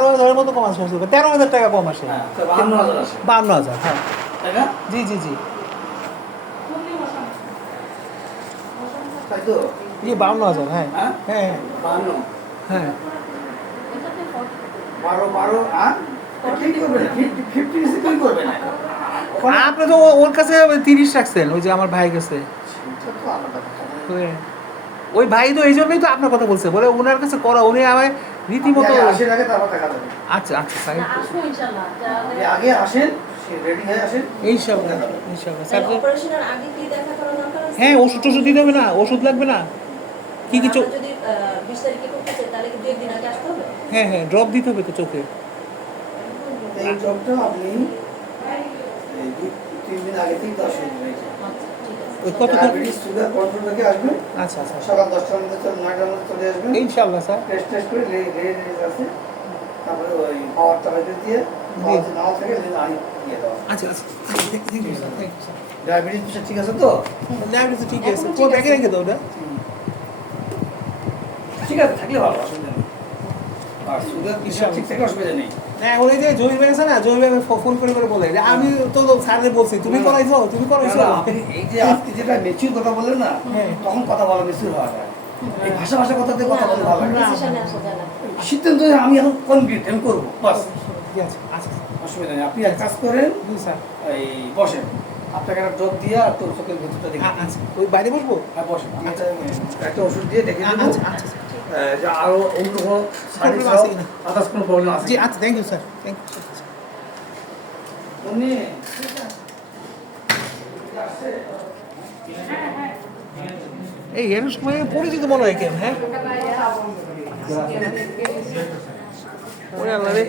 12,000-এর মতো কম আসে, 13,000 টাকা কম আসে। 52,000 আসে। 52,000, হ্যাঁ। তাই না? জি জি জি তাই তো? জি 52,000, হ্যাঁ হ্যাঁ? হ্যাঁ 52 হ্যাঁ। 12 হ্যাঁ? ঠিক করবে না, 50 নিচে ঠিক করবে না। আপনি তো ওর কাছে 30 রাখছেন, ওই যে আমার ভাই কাছে। সেটা তো আলাদা কথা। ওই ভাই তো এই জন্যই তো আপনার কথা বলছে, বলে ওনার কাছে করা, উনি আমায় রীতিমতো। আপনি আগে আসেন, আগে তারপর দেখা যাবে। আচ্ছা আচ্ছা স্যার, আসবো ইনশাআল্লাহ। আপনি আগে আসেন, সে রেডি হয়ে আসেন। ইনশাআল্লাহ ইনশাআল্লাহ স্যার। অপারেশনের আগে কি দেখা করার দরকার আছে? হ্যাঁ, ওষুধ টষুধ দিতে হবে না? ওষুধ লাগবে না? কি কিছু? আমরা যদি 20 তারিখে করতে চাই তাহলে কি 2 দিন আগে আসতে হবে? হ্যাঁ হ্যাঁ, ড্রপ দিতে হবে তো চোখে। এই জবটা আপনি এই 2-3 দিন আগে থেকে দেওয়া শুরু করবেন। আচ্ছা, ঠিক আছে। ওই কত? ডায়াবেটিস সুগার কন্ট্রোল থেকে আসবেন। আচ্ছা আচ্ছা সকাল 10টার মধ্যে 9টার মধ্যে চলে আসবেন। ইনশাআল্লাহ স্যার। টেস্ট করে আছে। তারপরে ওই পাওয়ার টাকা দিয়ে নাও থেকে আনি দিয়ে দেওয়া। আচ্ছা আচ্ছা, thank you sir, thank you sir. Diabetes patient ঠিক আছে তো? ডায়াবেটিস ঠিক আছে, এখন পুরো ঠিক ব্যাগে আছে। রেখে দাও ওটা। ঠিক আছে, থাকলে ভালো, অসুবিধা নেই। আর সুগার প্রেশার ঠিক থাকে, অসুবিধা নেই। না, এখন এই যে জহির ভাই আছে না, জহির ভাই ফোন করে করে বলে যে আমি তো স্যারকে বলছি তুমি করাইছো, তুমি করাইছো। না, আপনি এই যে আজকে যেটা মেচুর কথা বললেন না, হ্যাঁ। তখন কথা বলা মেচুর হওয়া যায়। এই ভাষা কথাতে কথা বলতে ভালো লাগে। ডিসিশনে আসা যায় না। সিদ্ধান্ত নিয়ে আমি এখন কনক্রিট আমি করবো, বাস। জি আচ্ছা আচ্ছা অসুবিধা নেই, আপনি এক কাজ করেন, জি স্যার। এই বসেন, আপনাকে একটা ড্রপ দিয়ে আর তোর চোখের ভেতরটা দেখে দিই। আচ্ছা, ওই বাইরে বসবো? হ্যাঁ, বসেন, আমি একটা ওষুধ দিয়ে দেখে দেবো আচ্ছা আচ্ছা যে আরো অন্য কোনো Problem আছে কিনা? আদার্স কোনো প্রবলেম আছে জি আচ্ছা, thank you sir, thank you. উনি এই এর সময় পরিচিত মনে হয় কেন? হ্যাঁ, ওরে আল্লাহ রে।